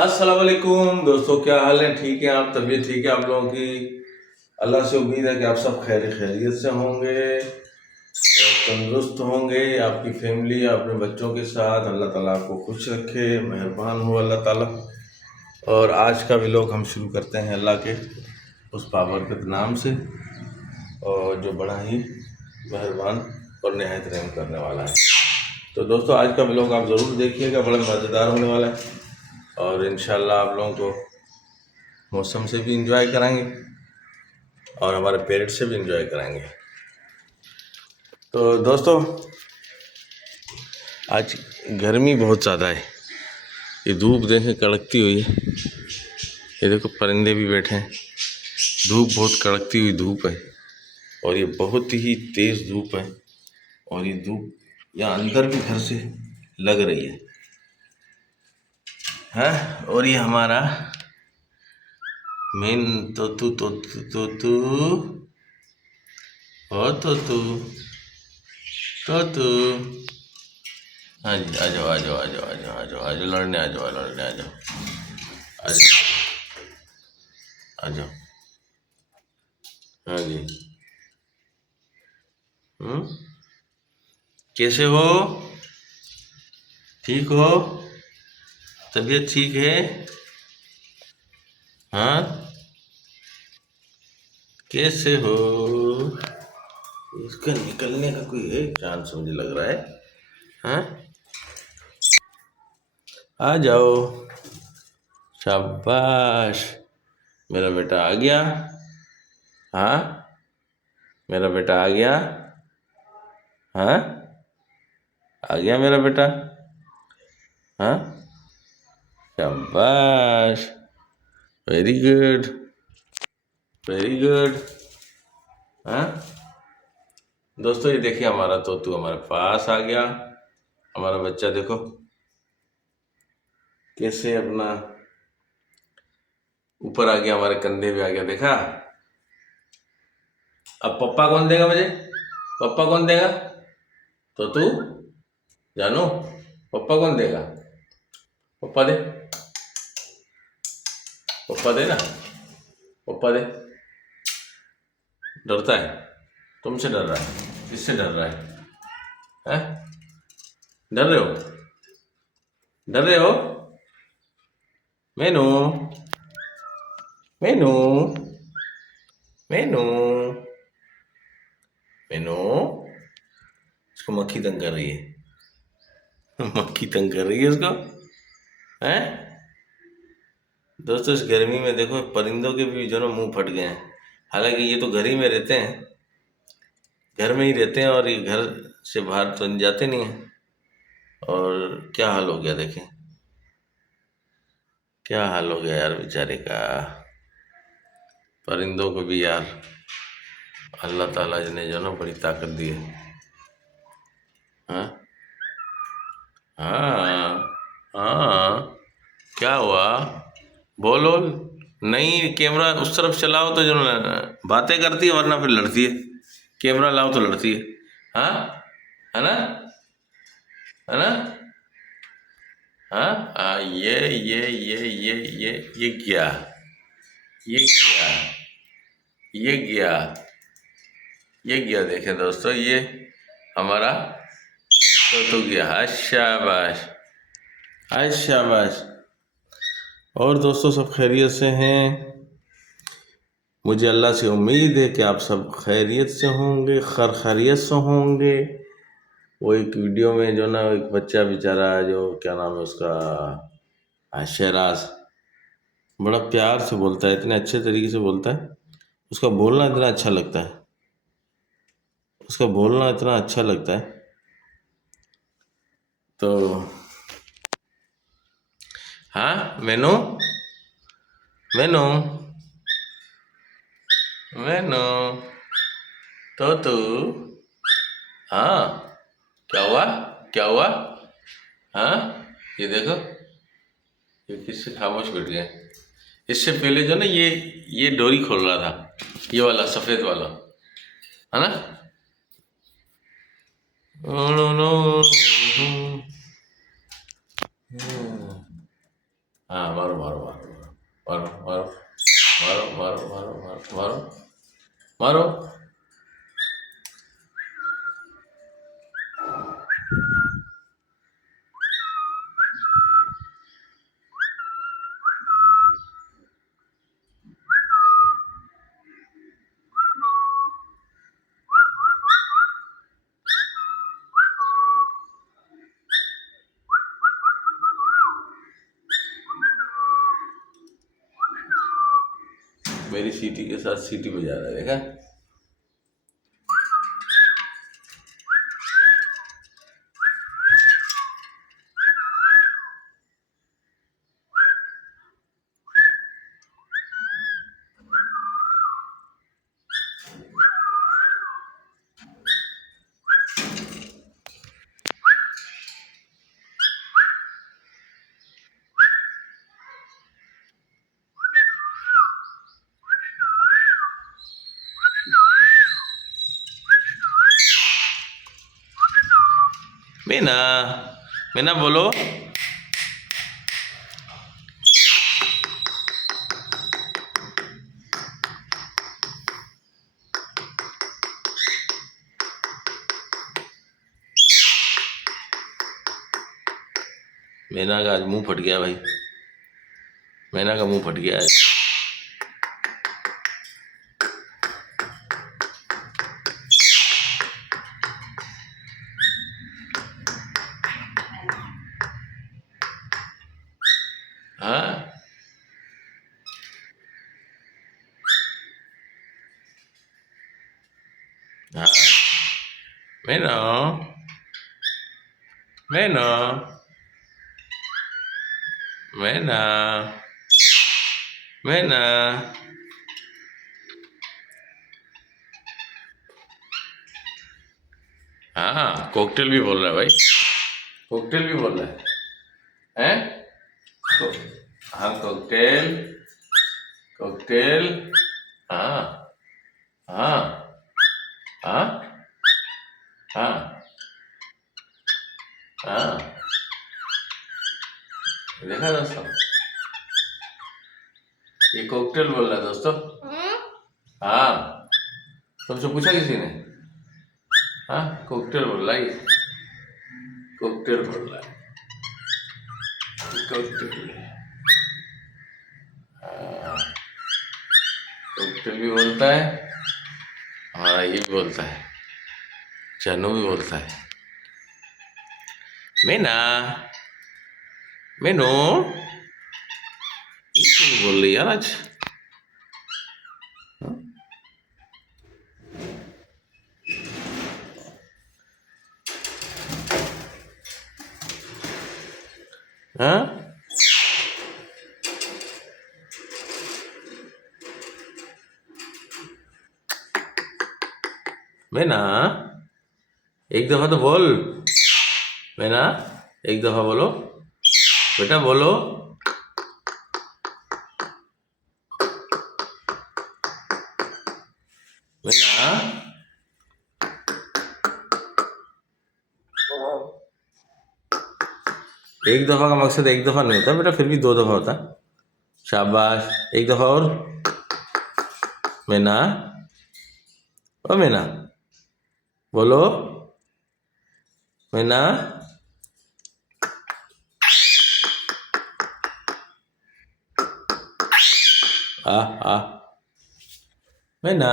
अस्सलाम वालेकुम दोस्तों, क्या हाल है? ठीक है आप? तबीयत ठीक है आप लोगों की? अल्लाह से उम्मीद है कि आप सब खैरियत से होंगे और तंदुरुस्त होंगे। आपकी फैमिली अपने बच्चों के साथ अल्लाह ताला आपको खुश रखे, मेहरबान हो अल्लाह ताला। और आज का व्लॉग हम शुरू करते हैं अल्लाह के उस बाबरकत नाम से, और जो बड़ा ही मेहरबान और नहायत रहम करने वाला है। तो दोस्तों, आज का व्लॉग आप ज़रूर देखिएगा, बड़ा मज़ेदार होने वाला है। और इंशाल्लाह आप लोगों को मौसम से भी इंजॉय कराएंगे और हमारे पेरेंट्स से भी इंजॉय कराएंगे। तो दोस्तों, आज गर्मी बहुत ज़्यादा है। ये धूप देखें कड़कती हुई है। ये देखो परिंदे भी बैठे हैं। धूप बहुत कड़कती हुई धूप है और ये बहुत ही तेज़ धूप है। और ये धूप यहाँ अंदर भी घर से लग रही है। और ये हमारा मेन तोतू तोतू तोतू ओ तोतू तोतू। हाँ जी, आ जाओ आ जाओ आ जाओ आ जाओ आ जाओ आ जाओ, लड़ने आ जाओ, लड़ने आ जाओ, आ जाओ आ जाओ। हाँ जी। कैसे हो? ठीक हो? तबीयत ठीक है? हाँ, कैसे हो? इसका निकलने का कोई है चांस मुझे लग रहा है। हाँ, आ जाओ। शाबाश, मेरा बेटा आ गया। हाँ, मेरा बेटा आ गया। हाँ, आ गया मेरा बेटा। हाँ, शाबाश, वेरी गुड, वेरी गुड। हाँ दोस्तों, ये देखिए हमारा तोतू हमारे पास आ गया। हमारा बच्चा देखो कैसे अपना ऊपर आ गया, हमारे कंधे पे आ गया, देखा? अब पप्पा कौन देगा मुझे? पप्पा कौन देगा? तोतू जानू, पप्पा कौन देगा? पप्पा दे, पप्पा दे ना, पप्पा दे। डरता है? तुमसे डर रहा है? किससे डर रहा है? हैं? डर रहे हो? डर रहे हो? मैनू, मैनू, मैनू, मैनू। इसको मक्खी तंग कर रही है। मक्खी तंग कर रही है उसको। हैं? दोस्तों, इस गर्मी में देखो परिंदों के भी जो ना मुंह फट गए हैं। हालांकि ये तो घर ही में रहते हैं, घर में ही रहते हैं और ये घर से बाहर तो जाते नहीं हैं। और क्या हाल हो गया देखें, क्या हाल हो गया यार बेचारे का। परिंदों को भी यार अल्लाह ताला ने जो ना बड़ी ताकत दी है। हाँ, हाँ, हाँ, क्या हुआ? बोलो। नहीं, कैमरा उस तरफ चलाओ तो जो ना बातें करती है, वरना फिर लड़ती है। कैमरा लाओ तो लड़ती है। हाँ, है ना, है ना? हाँ, ये क्या, ये क्या, ये क्या, ये क्या? देखें दोस्तों, ये हमारा तोतू गया। हाँ शाबाश, हाँ शाबाश। और दोस्तों, सब खैरियत से हैं? मुझे अल्लाह से उम्मीद है कि आप सब खैरियत से होंगे, खैरियत से होंगे। वो एक वीडियो में जो ना एक बच्चा बेचारा, जो क्या नाम है उसका, शहराज, बड़ा प्यार से बोलता है, इतने अच्छे तरीके से बोलता है। उसका बोलना इतना अच्छा लगता है, उसका बोलना इतना अच्छा लगता है। तो हाँ, मैनू, मैनू, मैनू, तो तू, हाँ, क्या हुआ, क्या हुआ? हाँ, ये देखो, ये किससे खामोश बैठ गया। इससे पहले जो ना ये डोरी खोल रहा था, ये वाला सफेद वाला, है ना? No no no. हाँ, मारो मारो मारो मारो मारो मारो मारो मारो मारो मारो मारो। मेरी सीटी के साथ सीटी बजा रहा है, देखा। मीना, मीना बोलो। मीना का आज मुंह फट गया भाई, मीना का मुंह फट गया आज। हाँ हाँ, मीना, मीना, मीना, मीना। हाँ, कॉकटेल भी बोल रहा है भाई, कॉकटेल भी बोल रहा है, हैं? हाँ, कॉकटेल, कॉकटेल। हाँ हाँ हाँ हाँ हाँ, देखा दोस्तों, ये कॉकटेल बोल रहा है दोस्तों। हाँ, तुमसे पूछा किसी ने? हाँ, कॉकटेल बोल रहा है ये, कॉकटेल बोल रहा है, कॉकटेल। हाँ, कॉकटेल भी बोलता है, हमारा ये भी बोलता है, चनू भी बोलता है। मीना, मीनू, ये क्यों बोल रही यार आज? हाँ, मीना, एक दफा तो बोल। मीना, एक दफा बोलो बेटा, बोलो। मीना, एक दफा का मकसद एक दफा नहीं होता बेटा, फिर भी 2 दफा होता। शाबाश, एक दफा और। मीना, ओ मीना, बोलो। मीना, आ आ, मीना,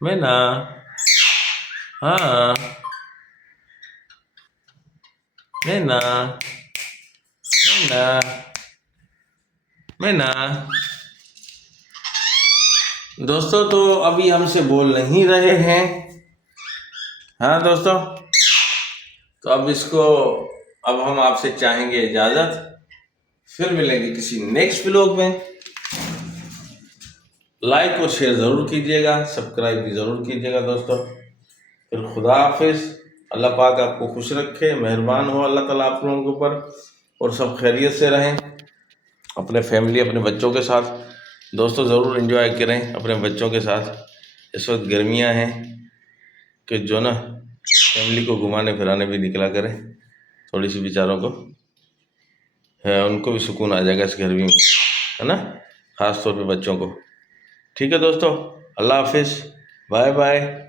मीना, हाँ, मीना, मीना, मीना। दोस्तों तो अभी हमसे बोल नहीं रहे हैं। हाँ दोस्तों, तो अब इसको, अब हम आपसे चाहेंगे इजाज़त, फिर मिलेंगे किसी नेक्स्ट व्लॉग में। लाइक और शेयर ज़रूर कीजिएगा, सब्सक्राइब भी ज़रूर कीजिएगा दोस्तों। फिर खुदा हाफिज़, अल्लाह पाक आपको खुश रखे, मेहरबान हो अल्लाह ताला आप लोगों के ऊपर, और सब खैरियत से रहें अपने फैमिली, अपने बच्चों के साथ। दोस्तों ज़रूर एंजॉय करें अपने बच्चों के साथ, इस वक्त गर्मियाँ हैं कि जो ना फैमिली को घुमाने फिराने भी निकला करें, थोड़ी सी विचारों को है, उनको भी सुकून आ जाएगा इस गर्मी में, है ना, ख़ास तौर पे बच्चों को। ठीक है दोस्तों, अल्लाह हाफिज़, बाय बाय।